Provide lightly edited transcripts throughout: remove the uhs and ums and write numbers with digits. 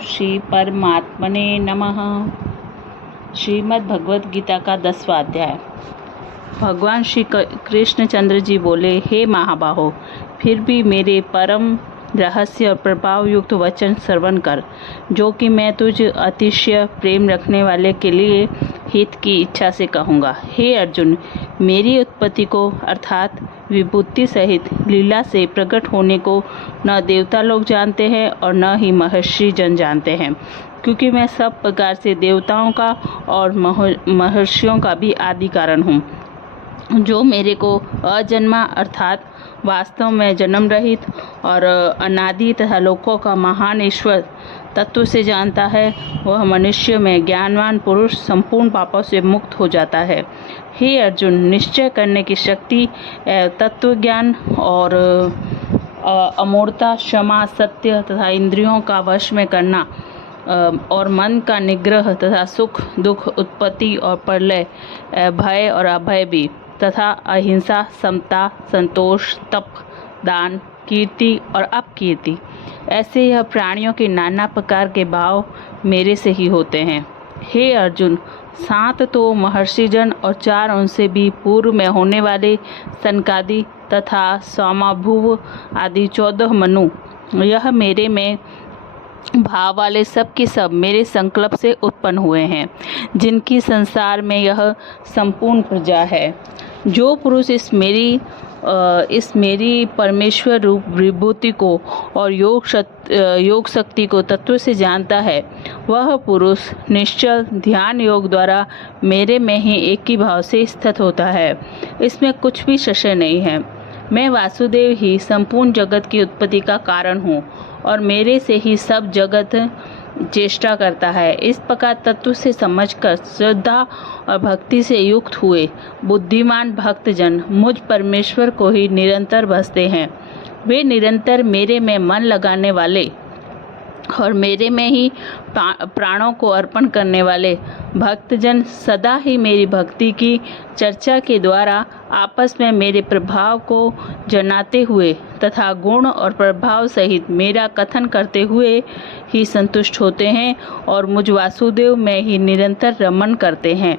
श्री परमात्मने नमः। श्रीमद् भगवद गीता का 10वां अध्याय। भगवान श्री कृष्णचंद्र जी बोले, हे महाबाहो, फिर भी मेरे परम रहस्य और प्रभाव युक्त वचन श्रवण कर, जो कि मैं तुझ अतिशय प्रेम रखने वाले के लिए हित की इच्छा से कहूँगा। हे अर्जुन, मेरी उत्पत्ति को अर्थात विभूति सहित लीला से प्रकट होने को न देवता लोग जानते हैं और न ही महर्षि जन जानते हैं, क्योंकि मैं सब प्रकार से देवताओं का और महर्षियों का भी आदि कारण हूँ। जो मेरे को अजन्मा अर्थात वास्तव में जन्म रहित और अनादि तथा लोकों का महान ईश्वर तत्व से जानता है, वह मनुष्य में ज्ञानवान पुरुष संपूर्ण पापों से मुक्त हो जाता है। हे अर्जुन, निश्चय करने की शक्ति, तत्व ज्ञान और अमूर्तता, क्षमा, सत्य तथा इंद्रियों का वश में करना और मन का निग्रह तथा सुख दुख, उत्पत्ति और प्रलय, भय और अभय भी, तथा अहिंसा, समता, संतोष, तप, दान, कीर्ति और अपकीर्ति, ऐसे यह प्राणियों के नाना प्रकार के भाव मेरे से ही होते हैं। हे अर्जुन, 7 तो महर्षिजन और 4 उनसे भी पूर्व में होने वाले सनकादि तथा स्वामाभुव आदि 14 मनु, यह मेरे में भाव वाले सब के सब मेरे संकल्प से उत्पन्न हुए हैं, जिनकी संसार में यह संपूर्ण प्रजा है। जो पुरुष इस मेरी परमेश्वर रूप विभूति को और योग शक्ति को तत्व से जानता है, वह पुरुष निश्चल ध्यान योग द्वारा मेरे में ही एक ही भाव से स्थित होता है। इसमें कुछ भी संशय नहीं है। मैं वासुदेव ही संपूर्ण जगत की उत्पत्ति का कारण हूँ और मेरे से ही सब जगत चेष्टा करता है। इस प्रकार तत्व से समझकर श्रद्धा और भक्ति से युक्त हुए बुद्धिमान भक्तजन मुझ परमेश्वर को ही निरंतर भजते हैं। वे निरंतर मेरे में मन लगाने वाले और मेरे में ही प्राणों को अर्पण करने वाले भक्तजन सदा ही मेरी भक्ति की चर्चा के द्वारा आपस में मेरे प्रभाव को जनाते हुए तथा गुण और प्रभाव सहित मेरा कथन करते हुए ही संतुष्ट होते हैं और मुझ वासुदेव में ही निरंतर रमण करते हैं।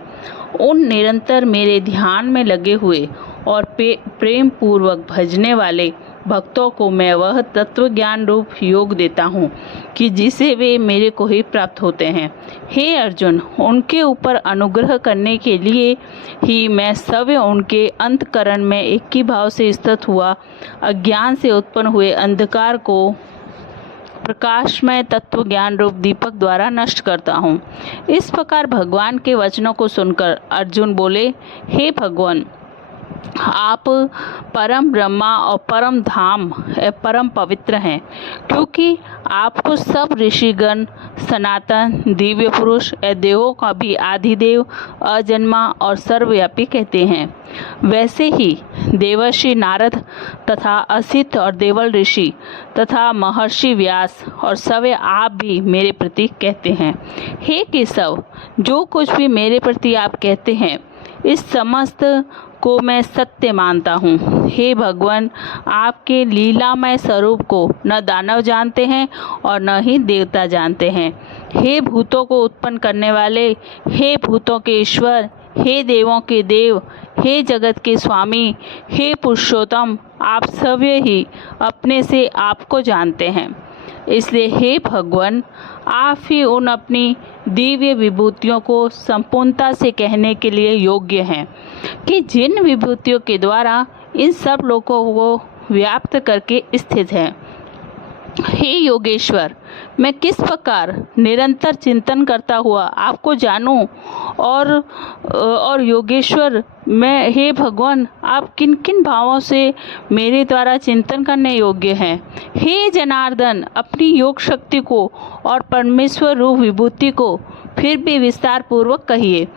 उन निरंतर मेरे ध्यान में लगे हुए और प्रेम पूर्वक भजने वाले भक्तों को मैं वह तत्व ज्ञान रूप योग देता हूँ कि जिसे वे मेरे को ही प्राप्त होते हैं। हे अर्जुन, उनके ऊपर अनुग्रह करने के लिए ही मैं सवय उनके अंतकरण में एक ही भाव से स्थित हुआ अज्ञान से उत्पन्न हुए अंधकार को प्रकाशमय तत्व ज्ञान रूप दीपक द्वारा नष्ट करता हूँ। इस प्रकार भगवान के वचनों को सुनकर अर्जुन बोले, हे भगवान, आप परम ब्रह्मा और परम धाम परम पवित्र हैं, क्योंकि आपको सब ऋषिगण सनातन दिव्य पुरुष देवों का भी आदिदेव अजन्मा और सर्वव्यापी कहते हैं। वैसे ही देवर्षि नारद तथा असित और देवल ऋषि तथा महर्षि व्यास और सवे आप भी मेरे प्रति कहते हैं। हे केशव, जो कुछ भी मेरे प्रति आप कहते हैं, इस समस्त को मैं सत्य मानता हूँ। हे भगवान, आपके लीलामय स्वरूप को न दानव जानते हैं और न ही देवता जानते हैं। हे भूतों को उत्पन्न करने वाले, हे भूतों के ईश्वर, हे देवों के देव, हे जगत के स्वामी, हे पुरुषोत्तम, आप सभी ही अपने से आपको जानते हैं। इसलिए हे भगवान, आप ही उन अपनी दिव्य विभूतियों को संपूर्णता से कहने के लिए योग्य हैं कि जिन विभूतियों के द्वारा इन सब लोगों को व्याप्त करके स्थित है। हे योगेश्वर, मैं किस प्रकार निरंतर चिंतन करता हुआ आपको जानूं और योगेश्वर मैं, हे भगवान, आप किन किन भावों से मेरे द्वारा चिंतन करने योग्य हैं। हे जनार्दन, अपनी योग शक्ति को और परमेश्वर रूप विभूति को फिर भी विस्तार पूर्वक कहिए,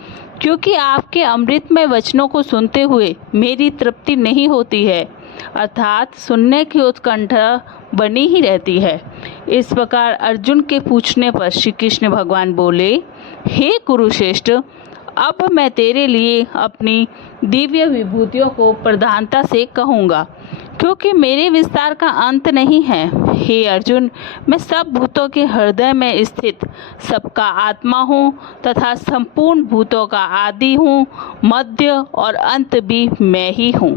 क्योंकि आपके अमृतमय वचनों को सुनते हुए मेरी तृप्ति नहीं होती है, अर्थात सुनने की उत्कंठा बनी ही रहती है। इस प्रकार अर्जुन के पूछने पर श्री कृष्ण भगवान बोले, हे कुरुश्रेष्ठ, अब मैं तेरे लिए अपनी दिव्य विभूतियों को प्रधानता से कहूँगा, क्योंकि मेरे विस्तार का अंत नहीं है। हे अर्जुन, मैं सब भूतों के हृदय में स्थित सबका आत्मा हूँ तथा संपूर्ण भूतों का आदि हूँ, मध्य और अंत भी मैं ही हूँ।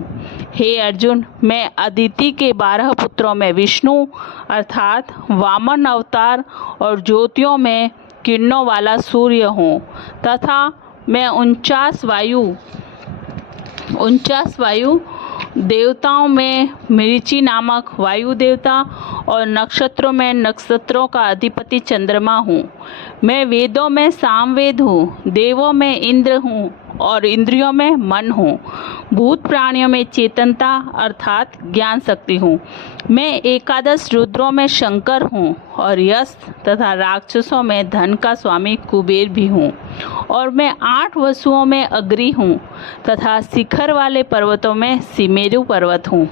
हे अर्जुन, मैं अदिति के 12 पुत्रों में विष्णु अर्थात वामन अवतार और ज्योतियों में किरणों वाला सूर्य हूँ तथा मैं 49 वायु देवताओं में मरीचि नामक वायु देवता और नक्षत्रों में नक्षत्रों का अधिपति चंद्रमा हूँ। मैं वेदों में सामवेद हूँ, देवों में इंद्र हूँ और इंद्रियों में मन हूँ। भूत प्राणियों में चेतनता अर्थात ज्ञान शक्ति हूँ। मैं 11 रुद्रों में शंकर हूँ और यश तथा राक्षसों में धन का स्वामी कुबेर भी हूँ। और मैं 8 वसुओं में अग्नि हूँ तथा शिखर वाले पर्वतों में सिमेरु पर्वत हूँ।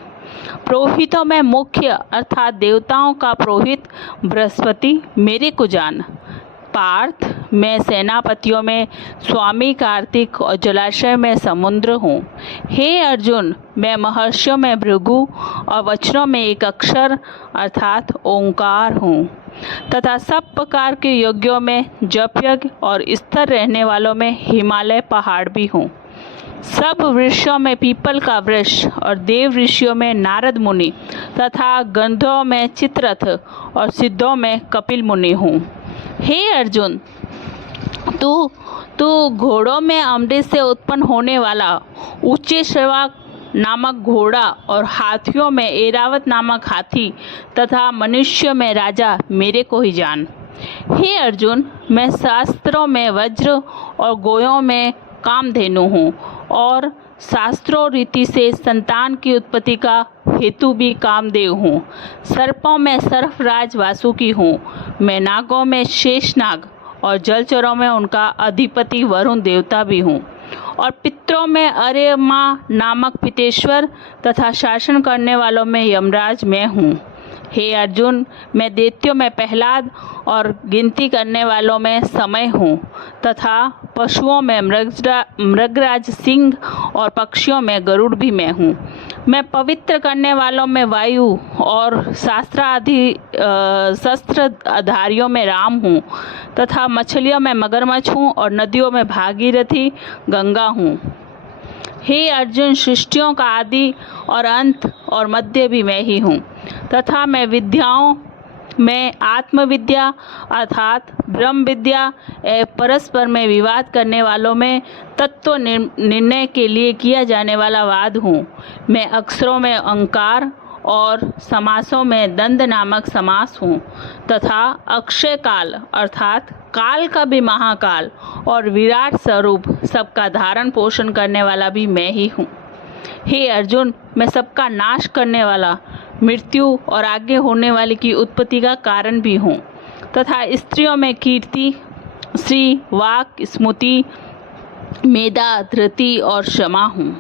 पुरोहितों में मुख्य अर्थात देवताओं का पुरोहित बृहस्पति मेरे को जान। पार्थ, मैं सेनापतियों में स्वामी कार्तिक और जलाशय में समुद्र हूँ। हे अर्जुन, मैं महर्षियों में भृगु और वचनों में एक अक्षर अर्थात ओंकार हूँ तथा सब प्रकार के यज्ञों में जप यज्ञ और स्थिर रहने वालों में हिमालय पहाड़ भी हूँ। सब वृक्षों में पीपल का वृक्ष और देव ऋषियों में नारद मुनि तथा गंधर्वों में चित्ररथ और सिद्धों में कपिल मुनि हूँ। हे अर्जुन, तू घोड़ों में अमृत से उत्पन्न होने वाला ऊंचे श्रवा नामक घोड़ा और हाथियों में ऐरावत नामक हाथी तथा मनुष्य में राजा मेरे को ही जान। हे अर्जुन, मैं शास्त्रों में वज्र और गोयों में कामधेनु हूँ और शास्त्रों रीति से संतान की उत्पत्ति का हेतु भी कामदेव हूँ। सर्पों में सर्फराज वासुकी हूँ। मैं नागों में शेषनाग और जलचरों में उनका अधिपति वरुण देवता भी हूँ। और पितरों में अरेमा नामक पितेश्वर तथा शासन करने वालों में यमराज मैं हूँ। हे अर्जुन, मैं दैत्यों में प्रहलाद और गिनती करने वालों में समय हूँ तथा पशुओं में मृगराज सिंह और पक्षियों में गरुड़ भी मैं हूँ। मैं पवित्र करने वालों में वायु और शस्त्रधारियों में राम हूँ तथा मछलियों में मगरमच्छ हूँ और नदियों में भागीरथी गंगा हूँ। हे अर्जुन, सृष्टियों का आदि और अंत और मध्य भी मैं ही हूँ तथा मैं विद्याओं में आत्मविद्या अर्थात ब्रह्म विद्या परस्पर में विवाद करने वालों में तत्व निर्णय के लिए किया जाने वाला वाद हूँ। मैं अक्षरों में अंकार और समासों में दंड नामक समास हूँ तथा अक्षय काल अर्थात काल का भी महाकाल और विराट स्वरूप सबका धारण पोषण करने वाला भी मैं ही हूँ। हे अर्जुन, मैं सबका नाश करने वाला मृत्यु और आगे होने वाली की उत्पत्ति का कारण भी हूँ तथा स्त्रियों में कीर्ति, श्री, वाक, स्मृति, मेधा, धृति और क्षमा हूँ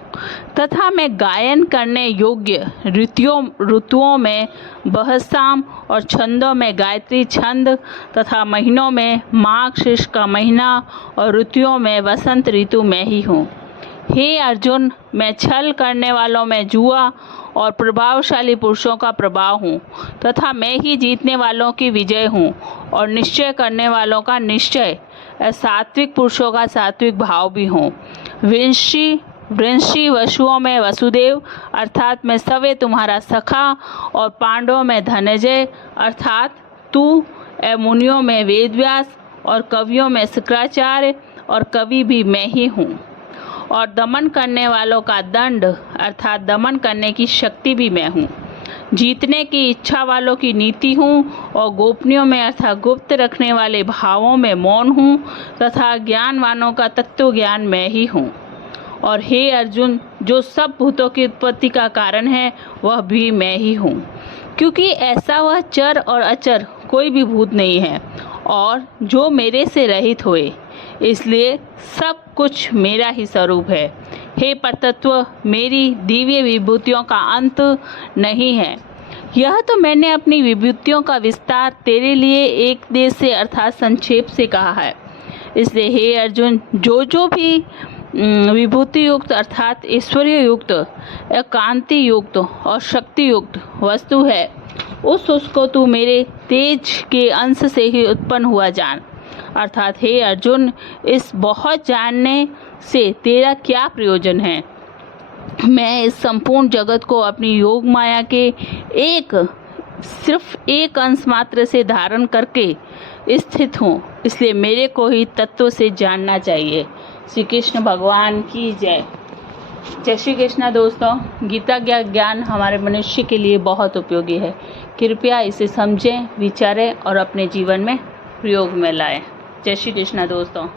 तथा मैं गायन करने योग्य ऋतुओं में बहसाम और छंदों में गायत्री छंद तथा महीनों में माघ शीर्ष का महीना और ऋतुओं में वसंत ऋतु में ही हूँ। हे अर्जुन, मैं छल करने वालों में जुआ और प्रभावशाली पुरुषों का प्रभाव हूँ तथा मैं ही जीतने वालों की विजय हूँ और निश्चय करने वालों का निश्चय, सात्विक पुरुषों का सात्विक भाव भी हूँ। वृंशी वसुओं में वसुदेव अर्थात मैं सवे तुम्हारा सखा और पांडवों में धनंजय अर्थात तू, मुनियों में वेदव्यास और कवियों में शुक्राचार्य और कवि भी मैं ही हूँ। और दमन करने वालों का दंड अर्थात दमन करने की शक्ति भी मैं हूँ। जीतने की इच्छा वालों की नीति हूँ और गोपनीयों में अर्थात गुप्त रखने वाले भावों में मौन हूँ तथा ज्ञानवानों का तत्व ज्ञान मैं ही हूँ। और हे अर्जुन, जो सब भूतों की उत्पत्ति का कारण है वह भी मैं ही हूँ, क्योंकि ऐसा वह चर और अचर कोई भी भूत नहीं है और जो मेरे से रहित होए, इसलिए सब कुछ मेरा ही स्वरूप है। हे परतत्व, मेरी दिव्य विभूतियों का अंत नहीं है। यह तो मैंने अपनी विभूतियों का विस्तार तेरे लिए एक देश से अर्थात संक्षेप से कहा है। इसलिए हे अर्जुन, जो भी विभूति युक्त अर्थात ऐश्वर्य युक्त, कांति युक्त और शक्ति युक्त वस्तु है उसको तू मेरे तेज के अंश से ही उत्पन्न हुआ जान। अर्थात हे अर्जुन, इस बहुत जानने से तेरा क्या प्रयोजन है? मैं इस संपूर्ण जगत को अपनी योग माया के सिर्फ एक अंश मात्र से धारण करके स्थित हूँ, इसलिए मेरे को ही तत्व से जानना चाहिए। श्री कृष्ण भगवान की जय। जय श्री कृष्ण। दोस्तों, गीता का ज्ञान हमारे मनुष्य के लिए बहुत उपयोगी है। कृपया इसे समझें, विचारें और अपने जीवन में प्रयोग में लाएं। जय श्री कृष्ण दोस्तों।